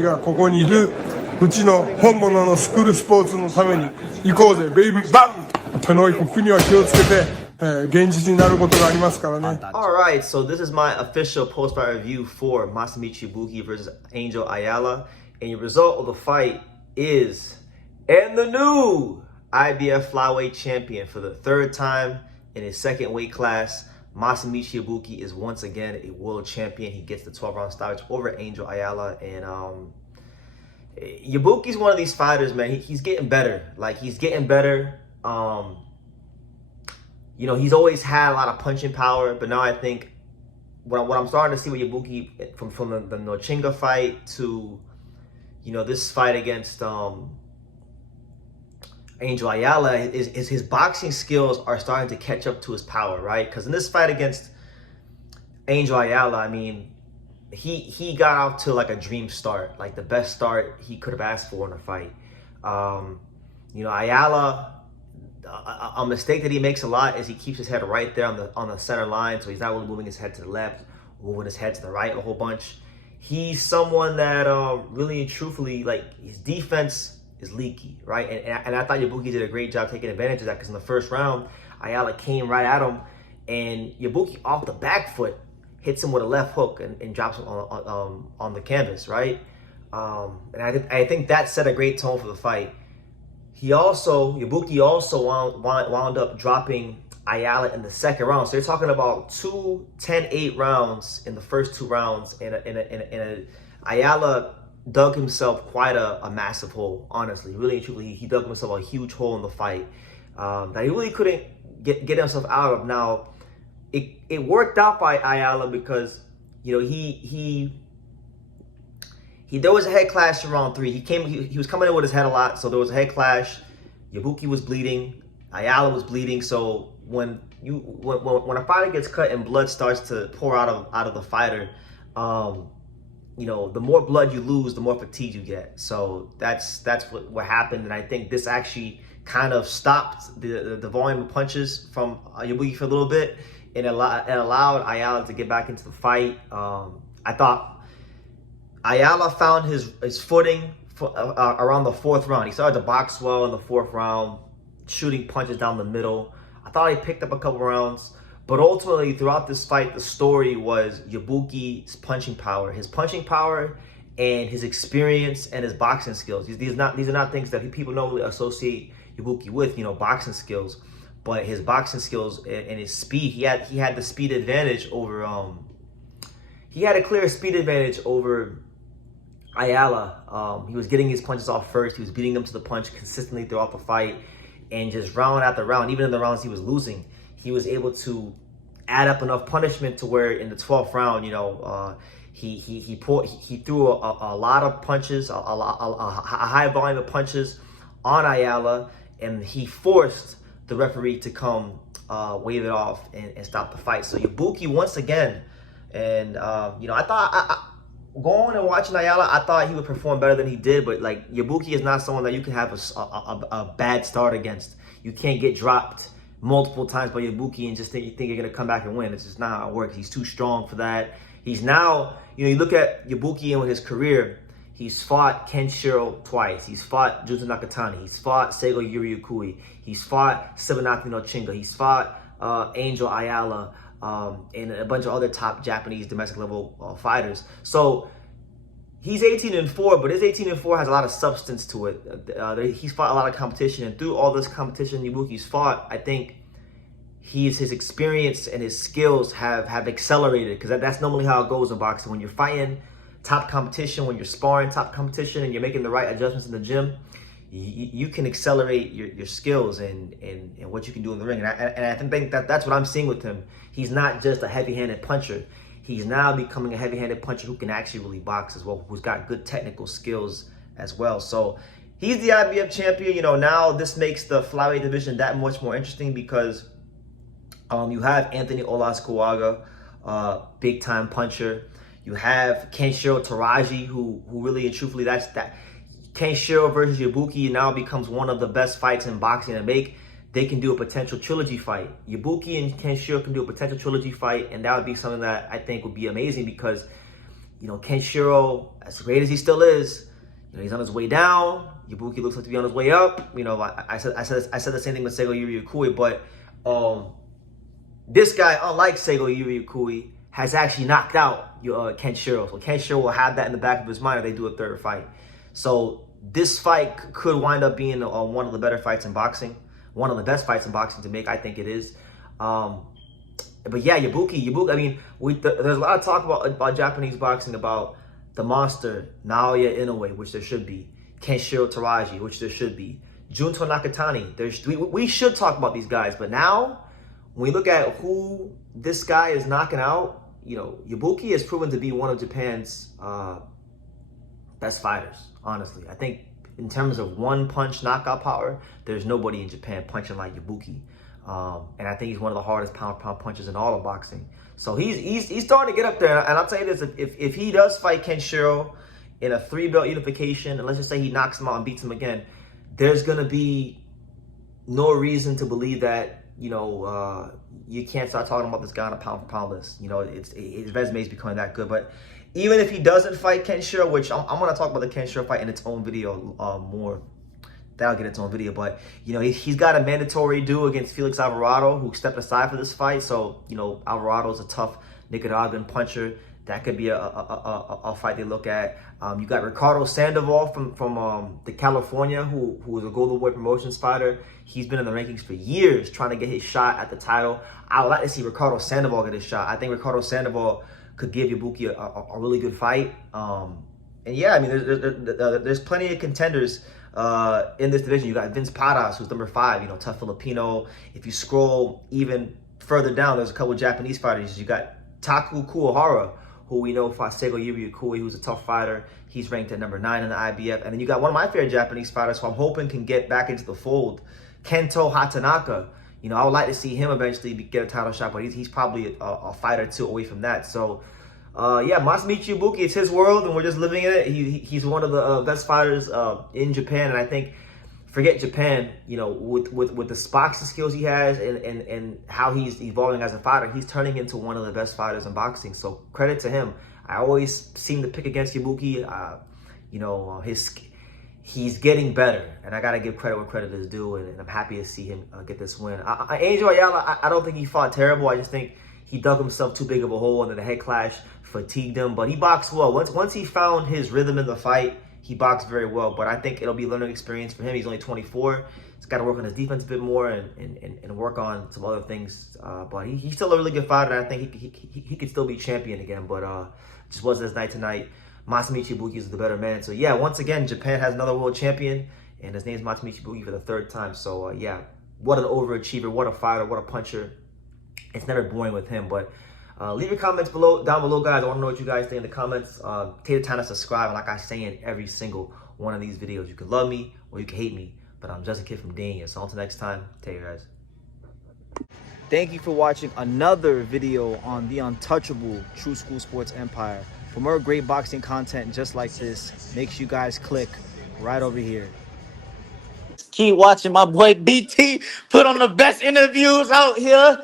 がここにいるうちの本物のスクールスポーツのために行こうぜベイビーバンとの国には気をつけて、現実になることがありますからね。 Alright, so this is my official post-fight review for Masamichi Yabuki versus Angel Ayala. And your result of the fight is, and the new IBF flyweight champion for the third time in his second weight class, Masamichi Yabuki is once again a world champion. He gets the 12-round stoppage over Angel Ayala. And Yabuki's one of these fighters, man. He's getting better. Like, he's getting better. You know, he's always had a lot of punching power, but now I think what I'm starting to see with Yabuki from the Nochinga fight to, you know, this fight against Angel Ayala is his boxing skills are starting to catch up to his power, right? Because in this fight against Angel Ayala, I mean, he got off to like a dream start, like the best start he could have asked for in a fight. You know, Ayala, a mistake that he makes a lot is he keeps his head right there on the center line, so he's not really moving his head to the left, moving his head to the right a whole bunch. He's someone that really and truthfully, like, his defense is leaky, right? And I thought Yabuki did a great job taking advantage of that, because in the first round, Ayala came right at him, and Yabuki off the back foot hits him with a left hook and drops him on the canvas, right? And I think that set a great tone for the fight. Yabuki also wound up dropping Ayala in the second round. So you're talking about 2 10-8 rounds in the first 2 rounds, and Ayala dug himself quite a massive hole, honestly. Really and truly, he dug himself a huge hole in the fight that he really couldn't get himself out of. Now, it worked out by Ayala because, you know, there was a head clash in round 3. He was coming in with his head a lot, so there was a head clash. Yabuki was bleeding, Ayala was bleeding. So when a fighter gets cut and blood starts to pour out of the fighter, you know, the more blood you lose, the more fatigue you get. So that's what happened, and I think this actually kind of stopped the volume of punches from Yabuki for a little bit, and allowed Ayala to get back into the fight. I thought Ayala found his footing around the 4th round. He started to box well in the 4th round, shooting punches down the middle. I thought he picked up a couple rounds, but ultimately throughout this fight, the story was Yabuki's punching power. His punching power and his experience and his boxing skills. These are not things that people normally associate Yabuki with, you know, boxing skills. But his boxing skills and his speed, he had the speed advantage over he had a clear speed advantage over Ayala. He was getting his punches off first. He was beating them to the punch consistently throughout the fight, and just round after round, even in the rounds he was losing, he was able to add up enough punishment to where in the 12th round, you know, he threw a lot of punches, a high volume of punches on Ayala, and he forced the referee to come wave it off and stop the fight. So Yabuki once again, and you know, I thought going and watching Ayala, I thought he would perform better than he did, but like, Yabuki is not someone that you can have a bad start against. You can't get dropped multiple times by Yabuki and just think you're gonna come back and win. It's just not how it works. He's too strong for that. He's now, you know, you look at Yabuki and with his career, he's fought Kenshiro twice. He's fought Junta Nakatani. He's fought Seigo Yuriokui. He's fought Sevenaki no Chinga. He's fought Angel Ayala, and a bunch of other top Japanese domestic level fighters. So he's 18-4, but his 18-4 has a lot of substance to it. He's fought a lot of competition, and through all this competition Yabuki's fought, I think his experience and his skills have accelerated, because that's normally how it goes in boxing. When you're fighting top competition, when you're sparring top competition, and you're making the right adjustments in the gym, you can accelerate your skills and what you can do in the ring. And I think that's what I'm seeing with him. He's not just a heavy-handed puncher. He's now becoming a heavy-handed puncher who can actually really box as well, who's got good technical skills as well. So he's the IBF champion. You know, now this makes the flyweight division that much more interesting, because you have Anthony Olaskuaga, big-time puncher. You have Kenshiro Taraji, who really and truthfully, that Kenshiro versus Yabuki now becomes one of the best fights in boxing to make. They can do a potential trilogy fight. Yabuki and Kenshiro can do a potential trilogy fight, and that would be something that I think would be amazing, because You know, Kenshiro, as great as he still is, you know, he's on his way down. Yabuki looks like to be on his way up. You know, I said the same thing with Seigo Yuriokui, but this guy, unlike Seigo Yuriokui, has actually knocked out Kenshiro. So Kenshiro will have that in the back of his mind if they do a third fight. So this fight could wind up being one of the better fights in boxing, one of the best fights in boxing to make. I think it is. But yeah, Yabuki. I mean, there's a lot of talk about Japanese boxing, about the monster Naoya Inoue, which there should be, Kenshiro Taraji, which there should be, Junto Nakatani. We should talk about these guys, but now when we look at who this guy is knocking out, you know, Yabuki has proven to be one of Japan's best fighters. Honestly, I think in terms of one-punch knockout power, there's nobody in Japan punching like Yabuki. And I think he's one of the hardest pound-for-pound punchers in all of boxing. So he's starting to get up there. And I'll tell you this, if he does fight Kenshiro in a 3-belt unification, and let's just say he knocks him out and beats him again, there's going to be no reason to believe that, you know, you can't start talking about this guy on a pound-for-pound list. You know, his resume is becoming that good. But even if he doesn't fight Kenshiro, which I'm going to talk about the Kenshiro fight in its own video more. That'll get its own video, but you know, he's got a mandatory due against Felix Alvarado, who stepped aside for this fight. So you know, Alvarado's a tough Nicaraguan puncher. That could be a fight they look at. You got Ricardo Sandoval from the California, who is a Golden Boy Promotions fighter. He's been in the rankings for years, trying to get his shot at the title. I would like to see Ricardo Sandoval get his shot. I think Ricardo Sandoval could give Yabuki a really good fight. And yeah, I mean, there's plenty of contenders in this division. You got Vince Paras, who's number 5, you know, tough Filipino. If you scroll even further down, there's a couple of Japanese fighters. You got Taku Kuwahara, who we know fought Seigo Yuriokui, who's a tough fighter. He's ranked at number 9 in the IBF. And then you got one of my favorite Japanese fighters who I'm hoping can get back into the fold, Kento Hatanaka. You know, I would like to see him eventually get a title shot, but he's probably a fight or two away from that. So yeah, Masamichi Yabuki, it's his world, and we're just living in it. He's one of the best fighters in Japan, and I think, forget Japan, you know, with the boxing skills he has and how he's evolving as a fighter, he's turning into one of the best fighters in boxing. So credit to him. I always seem to pick against Yabuki. You know, he's getting better, and I gotta give credit where credit is due, and I'm happy to see him get this win. Angel Ayala, I don't think he fought terrible. I just think he dug himself too big of a hole, and then the head clash fatigued him. But he boxed well. Once he found his rhythm in the fight, he boxed very well. But I think it'll be a learning experience for him. He's only 24. He's got to work on his defense a bit more and work on some other things. But he's still a really good fighter, and I think he could still be champion again. But just wasn't his night tonight. Masamichi Yabuki is the better man. So yeah, once again, Japan has another world champion, and his name is Masamichi Yabuki for the 3rd time. So yeah, what an overachiever, what a fighter, what a puncher. It's never boring with him. But leave your comments down below, guys. I want to know what you guys think in the comments. Take the time to subscribe. And like I say in every single one of these videos, you can love me or you can hate me, but I'm just a kid from Dania. So until next time, take care, guys. Thank you for watching another video on the untouchable True School Sports Empire. For more great boxing content just like this, make sure you guys click right over here. Keep watching my boy BT put on the best interviews out here.